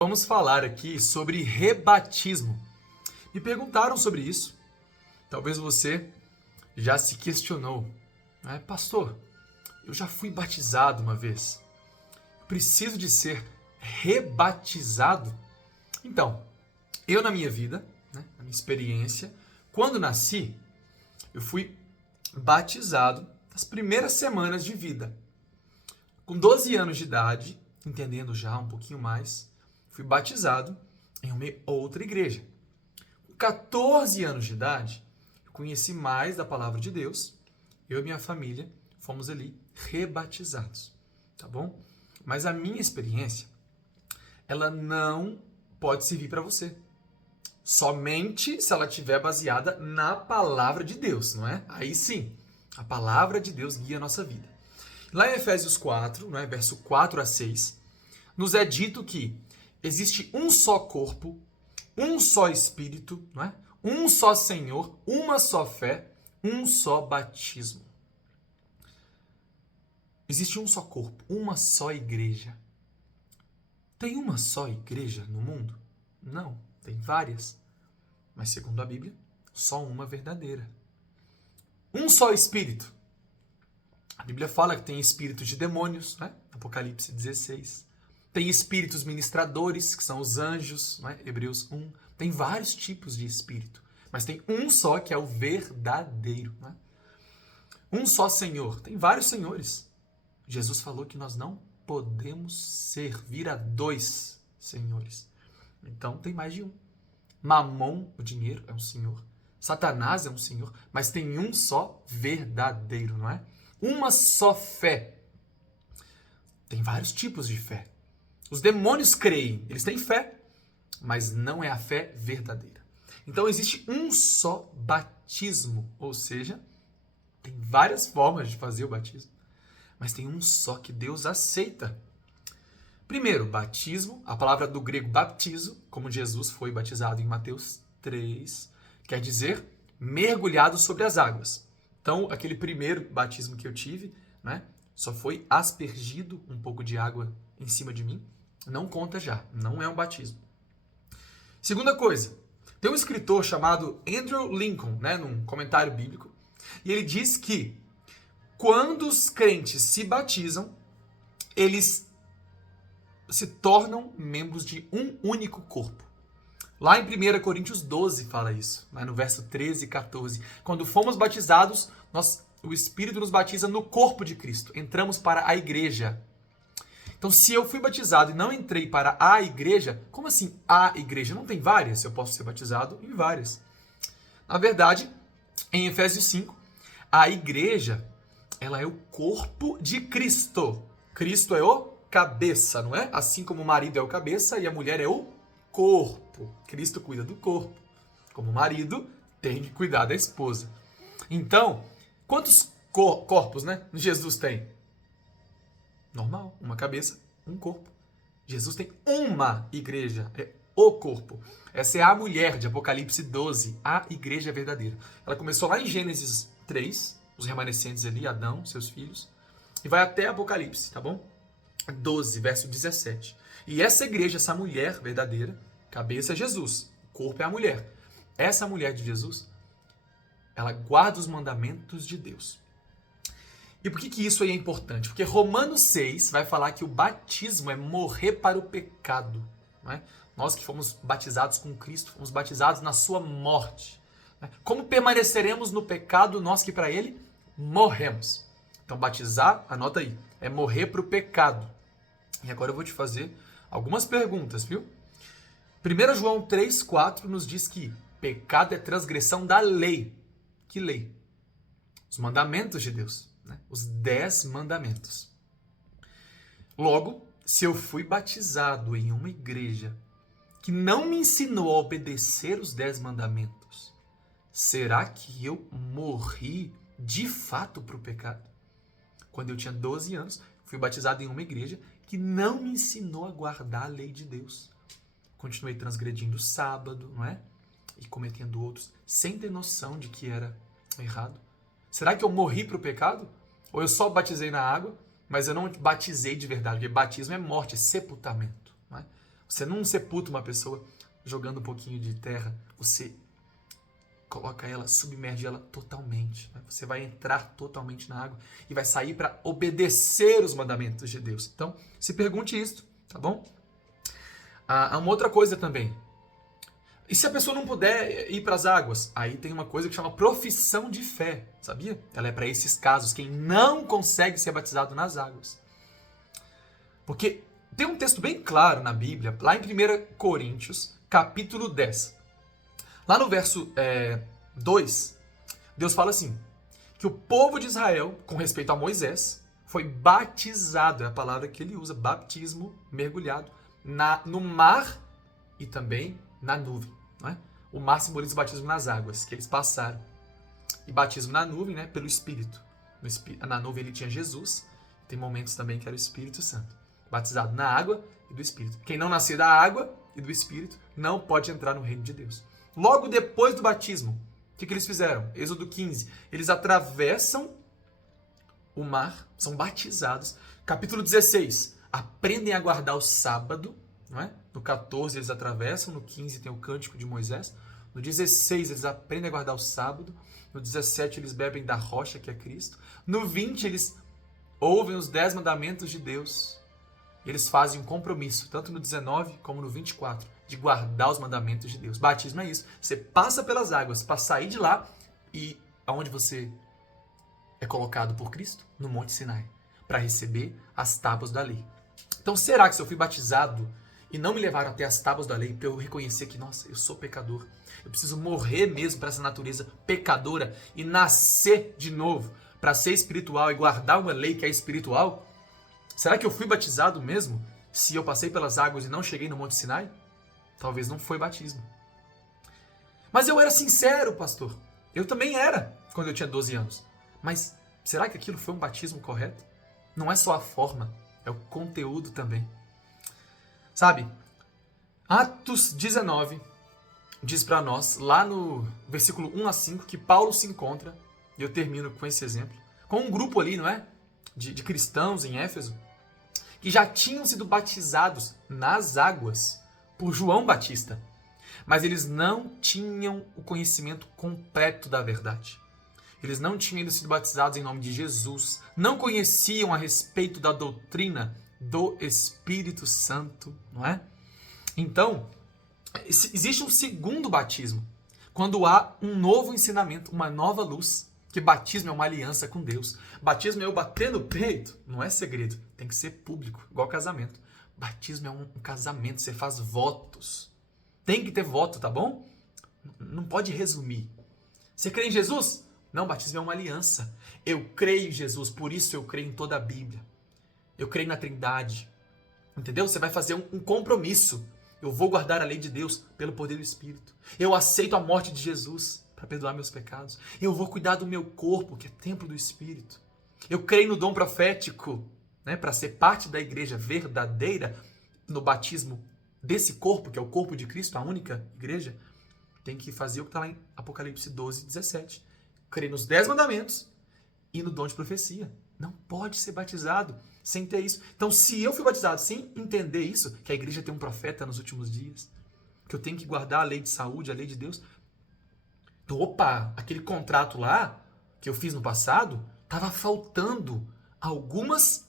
Vamos falar aqui sobre rebatismo. Me perguntaram sobre isso. Talvez você já se questionou, né? Pastor, eu já fui batizado uma vez. Preciso de ser rebatizado? Então, eu na minha vida, né, na minha experiência, quando nasci, eu fui batizado nas primeiras semanas de vida. Com 12 anos de idade, entendendo já um pouquinho mais, fui batizado em uma outra igreja. Com 14 anos de idade, eu conheci mais da palavra de Deus. Eu e minha família fomos ali rebatizados, tá bom? Mas a minha experiência, ela não pode servir para você. Somente se ela estiver baseada na palavra de Deus, não é? Aí sim, a palavra de Deus guia a nossa vida. Lá em Efésios 4, né, verso 4 a 6, nos é dito que existe um só corpo, um só Espírito, não é? Um só Senhor, uma só fé, um só batismo. Existe um só corpo, uma só igreja. Tem uma só igreja no mundo? Não, tem várias. Mas segundo a Bíblia, só uma verdadeira. Um só Espírito. A Bíblia fala que tem espíritos de demônios, né? Apocalipse 16. Tem espíritos ministradores, que são os anjos, né? Hebreus 1. Tem vários tipos de espírito, mas tem um só que é o verdadeiro, né? Um só Senhor. Tem vários senhores. Jesus falou que nós não podemos servir a dois senhores. Então tem mais de um. Mamon, o dinheiro, é um senhor. Satanás é um senhor, mas tem um só verdadeiro, não é? Uma só fé. Tem vários tipos de fé. Os demônios creem, eles têm fé, mas não é a fé verdadeira. Então existe um só batismo, ou seja, tem várias formas de fazer o batismo, mas tem um só que Deus aceita. Primeiro, batismo, a palavra do grego baptizo, como Jesus foi batizado em Mateus 3, quer dizer mergulhado sobre as águas. Então, aquele primeiro batismo que eu tive, né, só foi aspergido um pouco de água em cima de mim. Não conta já, não é um batismo. Segunda coisa, tem um escritor chamado Andrew Lincoln, né, num comentário bíblico, e ele diz que quando os crentes se batizam, eles se tornam membros de um único corpo. Lá em 1 Coríntios 12 fala isso, né, no verso 13 e 14. Quando fomos batizados, o Espírito nos batiza no corpo de Cristo. Entramos para a igreja. Então, se eu fui batizado e não entrei para a igreja, como assim a igreja? Não tem várias? Eu posso ser batizado em várias. Na verdade, em Efésios 5, a igreja, ela é o corpo de Cristo. Cristo é o cabeça, não é? Assim como o marido é o cabeça e a mulher é o corpo. Cristo cuida do corpo. Como o marido tem que cuidar da esposa. Então, quantos corpos, né, Jesus tem? Normal, uma cabeça, um corpo. Jesus tem uma igreja, é o corpo. Essa é a mulher de Apocalipse 12, a igreja verdadeira. Ela começou lá em Gênesis 3, os remanescentes ali, Adão, seus filhos, e vai até Apocalipse, tá bom? 12, verso 17. E essa igreja, essa mulher verdadeira, cabeça é Jesus, corpo é a mulher. Essa mulher de Jesus, ela guarda os mandamentos de Deus. E por que isso aí é importante? Porque Romanos 6 vai falar que o batismo é morrer para o pecado. Não é? Nós que fomos batizados com Cristo, fomos batizados na sua morte. Como permaneceremos no pecado, nós que para ele morremos? Então batizar, anota aí, é morrer para o pecado. E agora eu vou te fazer algumas perguntas, viu? 1 João 3,4 nos diz que pecado é transgressão da lei. Que lei? Os mandamentos de Deus, né? Os 10 mandamentos. Logo, se eu fui batizado em uma igreja que não me ensinou a obedecer os 10 mandamentos, será que eu morri de fato para o pecado? Quando eu tinha 12 anos, fui batizado em uma igreja que não me ensinou a guardar a lei de Deus. Continuei transgredindo o sábado, não é? E cometendo outros, sem ter noção de que era errado. Será que eu morri para o pecado? Ou eu só batizei na água, mas eu não batizei de verdade? Porque batismo é morte, é sepultamento. Não é? Você não sepulta uma pessoa jogando um pouquinho de terra. Você coloca ela, submerge ela totalmente. Né? Você vai entrar totalmente na água e vai sair para obedecer os mandamentos de Deus. Então, se pergunte isso, tá bom? Há uma outra coisa também. E se a pessoa não puder ir para as águas? Aí tem uma coisa que chama profissão de fé, sabia? Ela é para esses casos, quem não consegue ser batizado nas águas. Porque tem um texto bem claro na Bíblia, lá em 1 Coríntios, capítulo 10. Lá no verso 2, Deus fala assim, que o povo de Israel, com respeito a Moisés, foi batizado, é a palavra que ele usa, batismo, mergulhado, no mar e também na nuvem. Não é? O mar simboliza o batismo nas águas, que eles passaram. E batismo na nuvem, né, pelo Espírito. Na nuvem ele tinha Jesus, tem momentos também que era o Espírito Santo. Batizado na água e do Espírito. Quem não nascer da água e do Espírito não pode entrar no reino de Deus. Logo depois do batismo, o que eles fizeram? Êxodo 15. Eles atravessam o mar, são batizados. Capítulo 16. Aprendem a guardar o sábado. Não é? No 14 eles atravessam. No 15 tem o cântico de Moisés. No 16 eles aprendem a guardar o sábado. No 17 eles bebem da rocha que é Cristo. No 20 eles ouvem os 10 mandamentos de Deus. Eles fazem um compromisso, tanto no 19 como no 24, de guardar os mandamentos de Deus. Batismo é isso. Você passa pelas águas para sair de lá e aonde você é colocado por Cristo? No Monte Sinai, para receber as tábuas da lei. Então, será que se eu fui batizado e não me levaram até as tábuas da lei para eu reconhecer que, nossa, eu sou pecador, eu preciso morrer mesmo para essa natureza pecadora e nascer de novo para ser espiritual e guardar uma lei que é espiritual? Será que eu fui batizado mesmo se eu passei pelas águas e não cheguei no Monte Sinai? Talvez não foi batismo. Mas eu era sincero, pastor. Eu também era quando eu tinha 12 anos. Mas será que aquilo foi um batismo correto? Não é só a forma, é o conteúdo também. Sabe, Atos 19 diz para nós, lá no versículo 1 a 5, que Paulo se encontra, e eu termino com esse exemplo, com um grupo ali, não é? De cristãos em Éfeso, que já tinham sido batizados nas águas por João Batista, mas eles não tinham o conhecimento completo da verdade. Eles não tinham ainda sido batizados em nome de Jesus, não conheciam a respeito da doutrina do Espírito Santo, não é? Então, existe um segundo batismo, quando há um novo ensinamento, uma nova luz, que batismo é uma aliança com Deus. Batismo é eu bater no peito, não é segredo, tem que ser público, igual casamento. Batismo é um casamento, você faz votos. Tem que ter voto, tá bom? Não pode resumir. Você crê em Jesus? Não, batismo é uma aliança. Eu creio em Jesus, por isso eu creio em toda a Bíblia. Eu creio na Trindade. Entendeu? Você vai fazer um compromisso. Eu vou guardar a lei de Deus pelo poder do Espírito. Eu aceito a morte de Jesus para perdoar meus pecados. Eu vou cuidar do meu corpo, que é templo do Espírito. Eu creio no dom profético, né, para ser parte da igreja verdadeira, no batismo desse corpo, que é o corpo de Cristo, a única igreja. Tem que fazer o que está lá em Apocalipse 12, 17. Crer nos 10 mandamentos e no dom de profecia. Não pode ser batizado sem ter isso. Então, se eu fui batizado sem entender isso, que a igreja tem um profeta nos últimos dias, que eu tenho que guardar a lei de saúde, a lei de Deus, então, opa, aquele contrato lá que eu fiz no passado, estava faltando algumas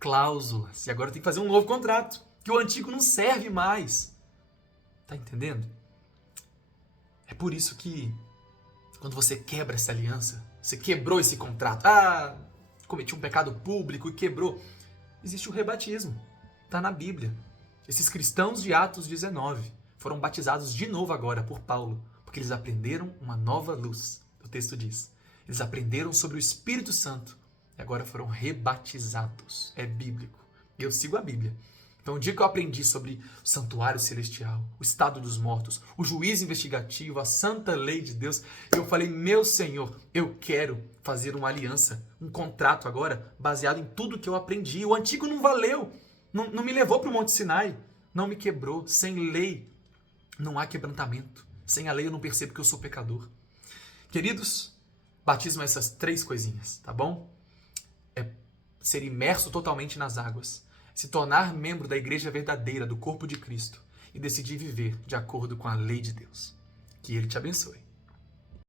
cláusulas. E agora eu tenho que fazer um novo contrato, que o antigo não serve mais. Tá entendendo? É por isso que quando você quebra essa aliança, você quebrou esse contrato, cometi um pecado público e quebrou, existe o rebatismo. Está na Bíblia. Esses cristãos de Atos 19 foram batizados de novo agora por Paulo, porque eles aprenderam uma nova luz. O texto diz. Eles aprenderam sobre o Espírito Santo e agora foram rebatizados. É bíblico. E eu sigo a Bíblia. Então, o dia que eu aprendi sobre o santuário celestial, o estado dos mortos, o juízo investigativo, a santa lei de Deus, eu falei, meu Senhor, eu quero fazer uma aliança, um contrato agora, baseado em tudo que eu aprendi. O antigo não valeu, não me levou para o Monte Sinai, não me quebrou. Sem lei não há quebrantamento. Sem a lei eu não percebo que eu sou pecador. Queridos, batismo é essas 3 coisinhas, tá bom? É ser imerso totalmente nas águas. se tornar membro da igreja verdadeira, do corpo de Cristo, e decidir viver de acordo com a lei de Deus. Que Ele te abençoe.